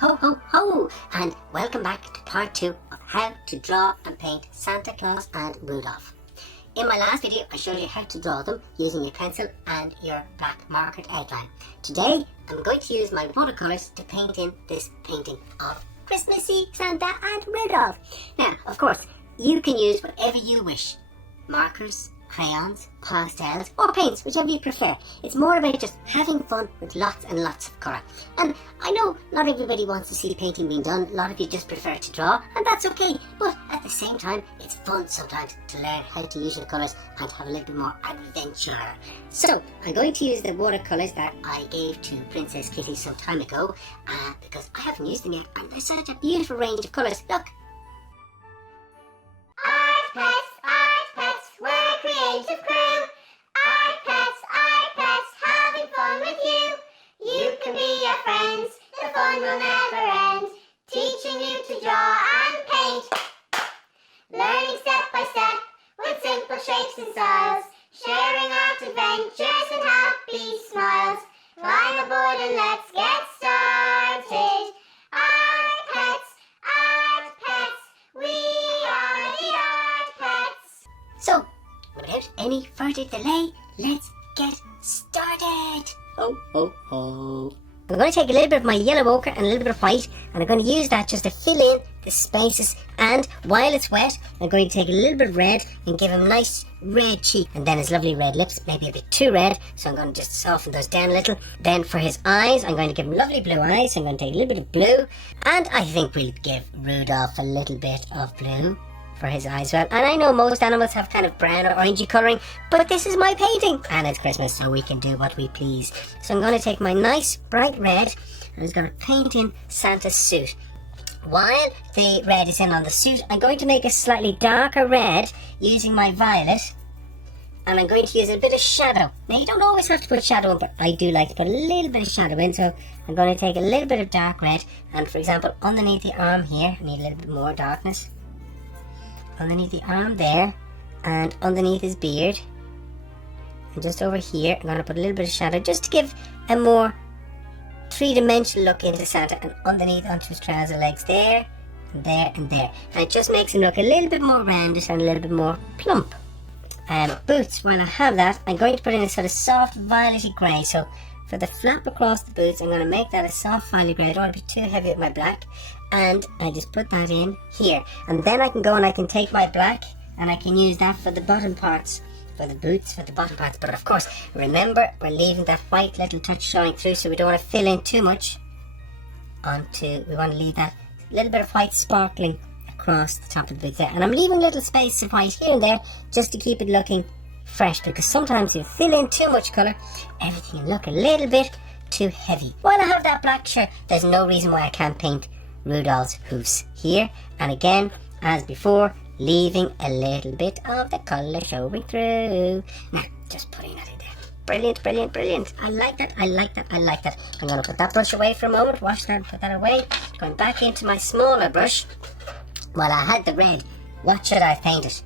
Ho ho ho! And welcome back to part 2 of how to draw and paint Santa Claus and Rudolph. In my last video I showed you how to draw them using your pencil and your black markered outline. Today I'm going to use my watercolours to paint in this painting of Christmassy Santa and Rudolph. Now of course you can use whatever you wish. Markers, crayons, pastels or paints, whichever you prefer. It's more about just having fun with lots and lots of colour. And I know not everybody wants to see painting being done, a lot of you just prefer to draw, and that's okay, but at the same time it's fun sometimes to learn how to use your colours and have a little bit more adventure. So I'm going to use the watercolours that I gave to Princess Kitty some time ago because I haven't used them yet, and there's such a beautiful range of colours. Look! Creative crew, iPets, having fun with you. You can be our friends, the fun will never end. Teaching you to draw and paint, learning step by step with simple shapes and styles, sharing out adventures and happy smiles. Climb aboard and let's get started. Art pets, we are the art pets. So, without any further delay, let's get started! Ho ho ho! I'm going to take a little bit of my yellow ochre and a little bit of white, and I'm going to use that just to fill in the spaces, and while it's wet I'm going to take a little bit of red and give him nice red cheek, and then his lovely red lips, maybe a bit too red, so I'm going to just soften those down a little. Then for his eyes I'm going to give him lovely blue eyes, so I'm going to take a little bit of blue, and I think we'll give Rudolph a little bit of blue for his eyes well. And I know most animals have kind of brown or orangey colouring, but this is my painting and it's Christmas, so we can do what we please. So I'm going to take my nice bright red and I'm just going to paint in Santa's suit. While the red is in on the suit, I'm going to make a slightly darker red using my violet, and I'm going to use a bit of shadow. Now you don't always have to put shadow in, but I do like to put a little bit of shadow in, so I'm going to take a little bit of dark red, and for example underneath the arm here I need a little bit more darkness. Underneath the arm there, and underneath his beard, and just over here I'm going to put a little bit of shadow just to give a more three-dimensional look into Santa, and underneath onto his trouser legs there and there and there, and it just makes him look a little bit more rounded and a little bit more plump. Boots, while I have that, I'm going to put in a sort of soft violety grey, so for the flap across the boots I'm going to make that a soft violet grey. I don't want to be too heavy with my black, and I just put that in here, and then I can go and I can take my black and I can use that for the bottom parts, for the boots, for the bottom parts. But of course remember we're leaving that white little touch showing through, so we don't want to fill in too much onto, we want to leave that little bit of white sparkling across the top of the boots there, and I'm leaving a little space of white here and there just to keep it looking fresh, because sometimes you fill in too much colour, everything can look a little bit too heavy. While I have that black shirt, there's no reason why I can't paint Rudolph's hoofs here, and again as before leaving a little bit of the colour showing through. Now just putting that in there. Brilliant, brilliant, brilliant. I like that, I like that, I like that. I'm going to put that brush away for a moment, wash that and put that away. Going back into my smaller brush. While I had the red, what should I paint it?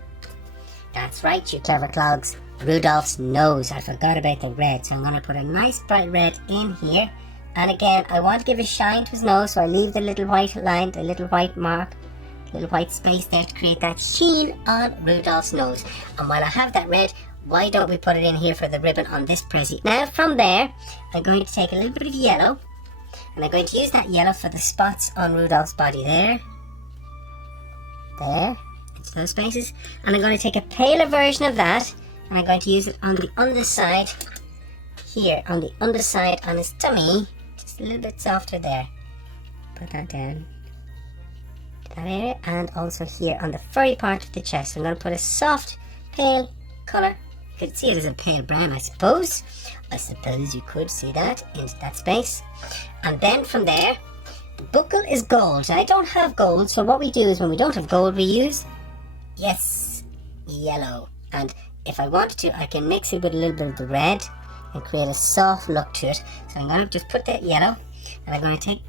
That's right, you clever clogs, Rudolph's nose. I forgot about the red, so I'm going to put a nice bright red in here. And again, I want to give a shine to his nose, so I leave the little white line, the little white mark, little white space there to create that sheen on Rudolph's nose. And while I have that red, why don't we put it in here for the ribbon on this prezi? Now from there, I'm going to take a little bit of yellow, and I'm going to use that yellow for the spots on Rudolph's body there, into those spaces. And I'm going to take a paler version of that, and I'm going to use it on the underside here, on the underside on his tummy, just a little bit softer there. Put that down to that area, and also here on the furry part of the chest. I'm going to put a soft pale colour. You could see it as a pale brown, I suppose. I suppose you could see that into that space. And then from there, the buckle is gold. I don't have gold, so what we do is when we don't have gold, we use, yes, yellow. And if I wanted to, I can mix it with a little bit of the red and create a soft look to it. So I'm going to just put that yellow, and I'm going to take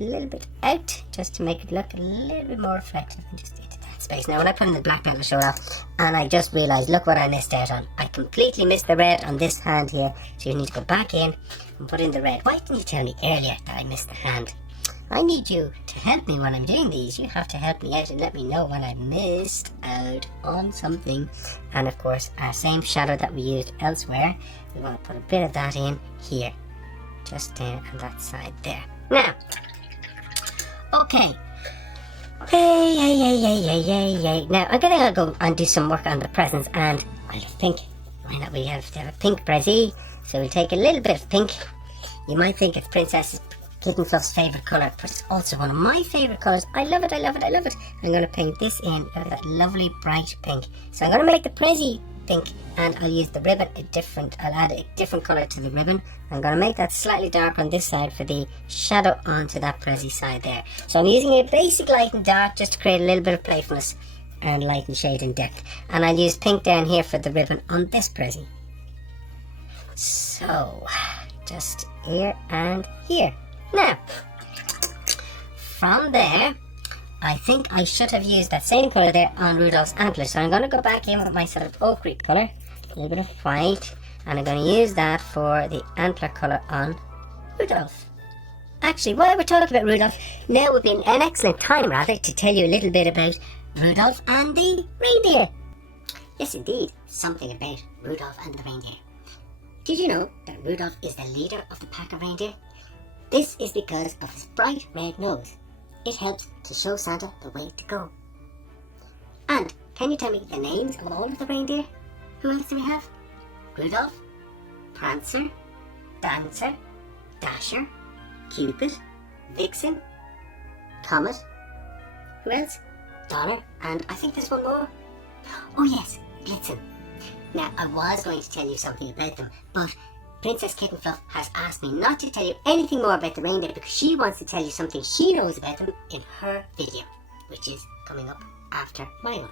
a little bit out just to make it look a little bit more reflective, and just into that space. Now when I put in the black pen to show off, and I just realised, look what I missed out on. I completely missed the red on this hand here, so you need to go back in and put in the red. Why didn't you tell me earlier that I missed the hand? I need you to help me when I'm doing these. You have to help me out and let me know when I missed out on something. And of course, our same shadow that we used elsewhere, we want to put a bit of that in here, just down on that side there. Now, okay. Yay. Now, I'm gonna go and do some work on the presents, and I think, why not, we have to have a pink present, so we'll take a little bit of pink. You might think it's Princess Kitten Fluff's favourite colour, but it's also one of my favourite colours. I love it. I'm going to paint this in with that lovely bright pink. So I'm going to make the prezi pink, and I'll use the ribbon I'll add a different colour to the ribbon. I'm going to make that slightly dark on this side for the shadow onto that prezi side there. So I'm using a basic light and dark just to create a little bit of playfulness and light and shade and depth. And I'll use pink down here for the ribbon on this prezi. So, just here and here. Now, from there, I think I should have used that same colour there on Rudolph's antlers. So I'm going to go back in with my sort of ochre colour, a little bit of white, and I'm going to use that for the antler colour on Rudolph. Actually, while we're talking about Rudolph, now would be an excellent time, rather, to tell you a little bit about Rudolph and the reindeer. Yes, indeed, something about Rudolph and the reindeer. Did you know that Rudolph is the leader of the pack of reindeer? This is because of his bright red nose. It helps to show Santa the way to go. And can you tell me the names of all of the reindeer? Who else do we have? Rudolph, Prancer, Dancer, Dasher, Cupid, Vixen, Comet. Who else? Donner, and I think there's one more. Oh yes, Blitzen. Now, I was going to tell you something about them, but Princess Kitten Fluff has asked me not to tell you anything more about the reindeer because she wants to tell you something she knows about them in her video, which is coming up after my one.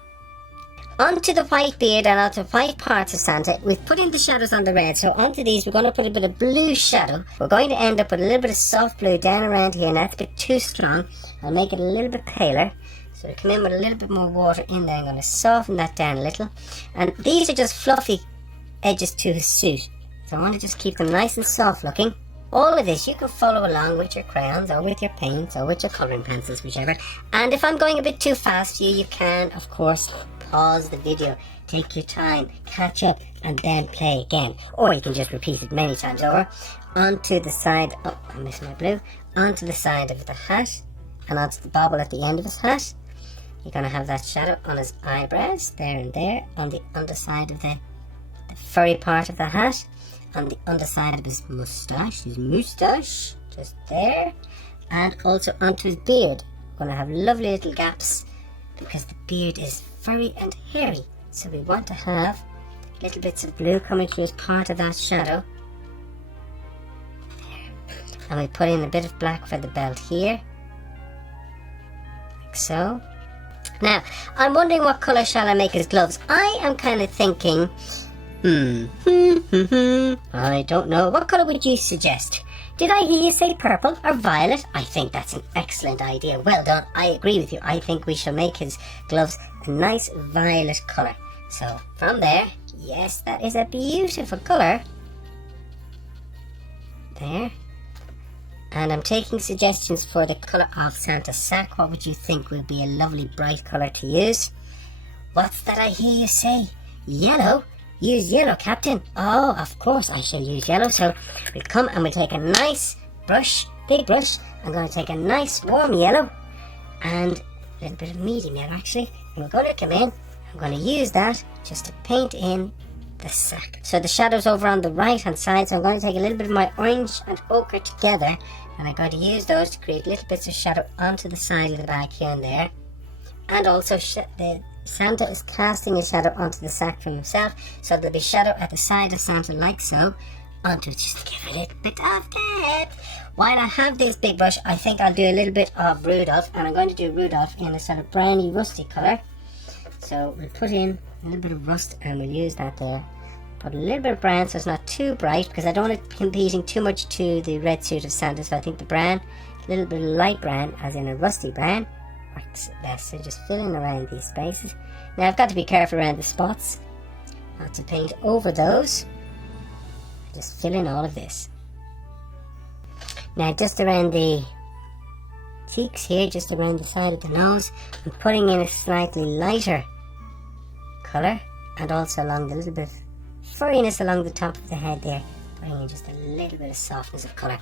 Onto the white beard and onto white parts of Santa, we've put in the shadows on the red, so onto these we're going to put a bit of blue shadow. We're going to end up with a little bit of soft blue down around here, and that's a bit too strong. I'll make it a little bit paler. So to come in with a little bit more water in there, I'm going to soften that down a little. And these are just fluffy edges to his suit. So I want to just keep them nice and soft looking. All of this you can follow along with your crayons or with your paints or with your colouring pencils, whichever. And if I'm going a bit too fast for you, you can, of course, pause the video. Take your time, catch up, and then play again. Or you can just repeat it many times over. Onto the side, oh, I missed my blue. Onto the side of the hat and onto the bobble at the end of his hat. You're going to have that shadow on his eyebrows, there and there, on the underside of the furry part of the hat, on the underside of his moustache, just there, and also onto his beard. We're going to have lovely little gaps because the beard is furry and hairy, so we want to have little bits of blue coming through as part of that shadow. There. And we put in a bit of black for the belt here, like so. Now, I'm wondering what colour shall I make his gloves. I am kind of thinking, I don't know. What colour would you suggest? Did I hear you say purple or violet? I think that's an excellent idea. Well done. I agree with you. I think we shall make his gloves a nice violet colour. So, from there, yes, that is a beautiful colour. There. And I'm taking suggestions for the colour of Santa's sack. What would you think would be a lovely bright colour to use? What's that I hear you say? Yellow? Use yellow, Captain. Oh, of course I shall use yellow. So we'll come and we'll take a nice brush, big brush. I'm going to take a nice warm yellow and a little bit of medium yellow actually. And we're going to come in. I'm going to use that just to paint in the sack. So the shadow's over on the right hand side, so I'm going to take a little bit of my orange and ochre together, and I'm going to use those to create little bits of shadow onto the side of the bag here and there. And also Santa is casting a shadow onto the sack from himself, so there'll be shadow at the side of Santa like so, onto it just to give a little bit of depth. While I have this big brush, I think I'll do a little bit of Rudolph, and I'm going to do Rudolph in a sort of browny rusty colour. So we'll put in a little bit of rust and we'll use that there. Put a little bit of brown so it's not too bright because I don't want it competing too much to the red suit of Santa. So I think the brown, a little bit of light brown, as in a rusty brown, works best. So just fill in around these spaces. Now I've got to be careful around the spots, not to paint over those. Just fill in all of this. Now just around the cheeks here, just around the side of the nose. I'm putting in a slightly lighter colour, and also along the little bit of furriness along the top of the head there, putting in just a little bit of softness of colour.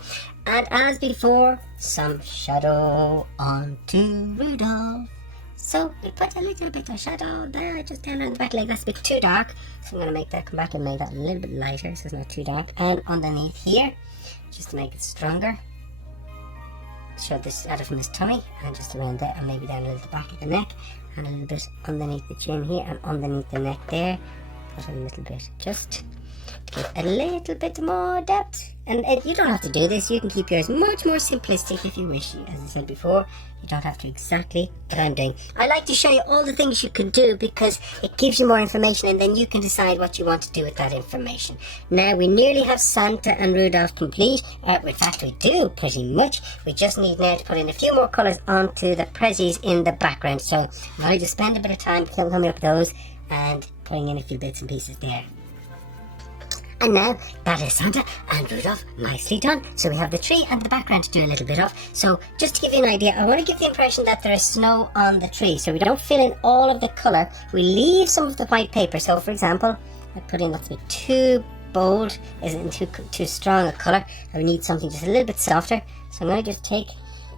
And as before, some shadow onto Rudolph. So we put a little bit of shadow there, just down on the back leg. That's a bit too dark, so I'm going to make that come back and make that a little bit lighter, so it's not too dark. And underneath here, just to make it stronger, show this out from his tummy, and just around there, and maybe down a little the back of the neck, and a little bit underneath the chin here, and underneath the neck there. Put a little bit, just to give a little bit more depth. And you don't have to do this, you can keep yours much more simplistic if you wish. As I said before, you don't have to exactly what I'm doing. I like to show you all the things you can do because it gives you more information, and then you can decide what you want to do with that information. Now we nearly have Santa and Rudolph complete. In fact, we do pretty much. We just need now to put in a few more colours onto the prezzies in the background. So I'm going to just spend a bit of time coming up with those and putting in a few bits and pieces there. And now that is Santa and Rudolph nicely done. So we have the tree and the background to do a little bit of. So just to give you an idea, I want to give the impression that there is snow on the tree. So we don't fill in all of the colour. We leave some of the white paper. So for example, I put in that's a bit too bold, isn't too strong a colour. I need something just a little bit softer. So I'm going to just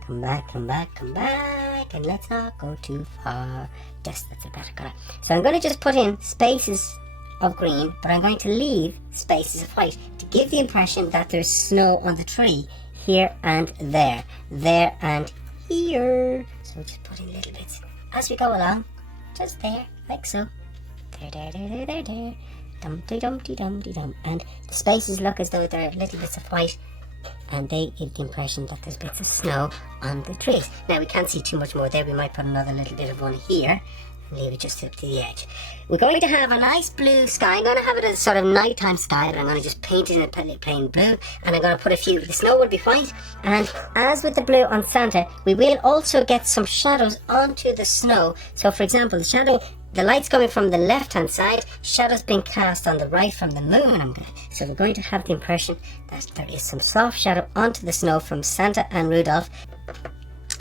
come back, and let's not go too far. Yes, that's a better colour. So I'm going to just put in spaces of green, but I'm going to leave spaces of white to give the impression that there's snow on the tree here and there and here. So we'll just put in little bits as we go along, just there, like so. There. Dum-de-dum-de-dum-de-dum. And the spaces look as though they're little bits of white, and they give the impression that there's bits of snow on the trees. Now we can't see too much more there. We might put another little bit of one here, leave it just up to the edge. We're going to have a nice blue sky. I'm going to have it as a sort of nighttime sky, but I'm going to just paint it in plain blue, and I'm going to put a few, the snow will be white, and as with the blue on Santa, we will also get some shadows onto the snow. So for example, the light's coming from the left hand side, shadows being cast on the right from the moon. So we're going to have the impression that there is some soft shadow onto the snow from Santa and Rudolph.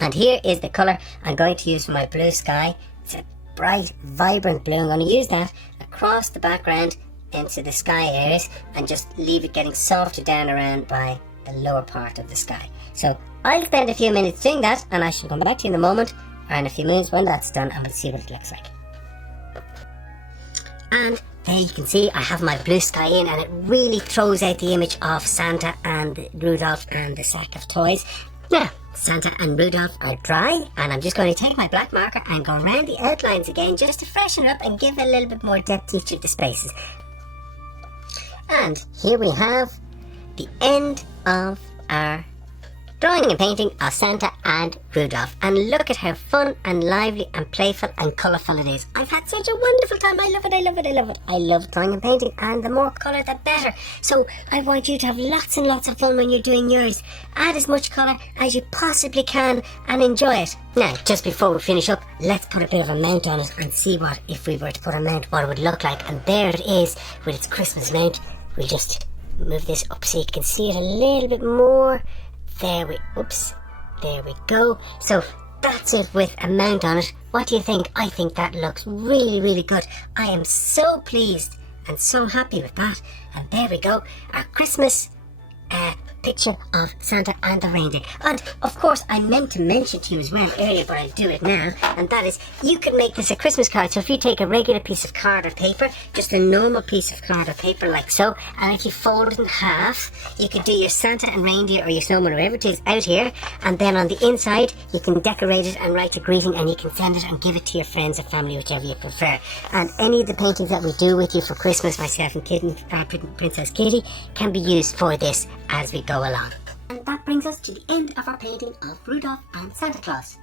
And here is the colour I'm going to use for my blue sky. It's a bright, vibrant blue. I'm going to use that across the background into the sky areas and just leave it getting softer down around by the lower part of the sky. So I'll spend a few minutes doing that, and I shall come back to you in a moment, or in a few minutes when that's done, and we'll see what it looks like. And there you can see I have my blue sky in, and it really throws out the image of Santa and Rudolph and the sack of toys. Now, Santa and Rudolph are dry, and I'm just going to take my black marker and go around the outlines again just to freshen up and give a little bit more depth to each of the spaces. And here we have the end of our drawing and painting of Santa and Rudolph. And look at how fun and lively and playful and colourful it is. I've had such a wonderful time. I love it. I love drawing and painting, and the more colour the better. So I want you to have lots and lots of fun when you're doing yours. Add as much colour as you possibly can and enjoy it. Now, just before we finish up, let's put a bit of a mount on it and see what, if we were to put a mount, what it would look like. And there it is with its Christmas mount. We'll just move this up so you can see it a little bit more. There we go. So that's it with a mount on it. What do you think? I think that looks really, really good. I am so pleased and so happy with that. And there we go, our Christmas picture of Santa and the reindeer. And of course I meant to mention to you as well earlier, but I'll do it now, and that is you can make this a Christmas card. So if you take a regular piece of card or paper, just a normal piece of card or paper like so, and if you fold it in half, you could do your Santa and reindeer or your snowman or whatever it is out here, and then on the inside you can decorate it and write a greeting, and you can send it and give it to your friends or family, whichever you prefer. And any of the paintings that we do with you for Christmas, myself and Princess Kitty, can be used for this as we go along. And that brings us to the end of our painting of Rudolph and Santa Claus.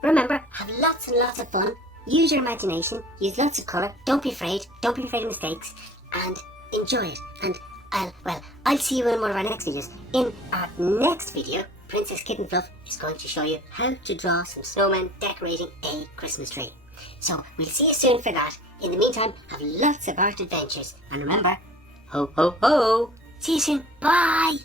Remember, have lots and lots of fun, use your imagination, use lots of colour, don't be afraid of mistakes, and enjoy it. And I'll see you in one of our next videos. In our next video, Princess Kitten Fluff is going to show you how to draw some snowmen decorating a Christmas tree. So we'll see you soon for that. In the meantime, have lots of art adventures, and remember, ho ho ho! See you soon. Bye!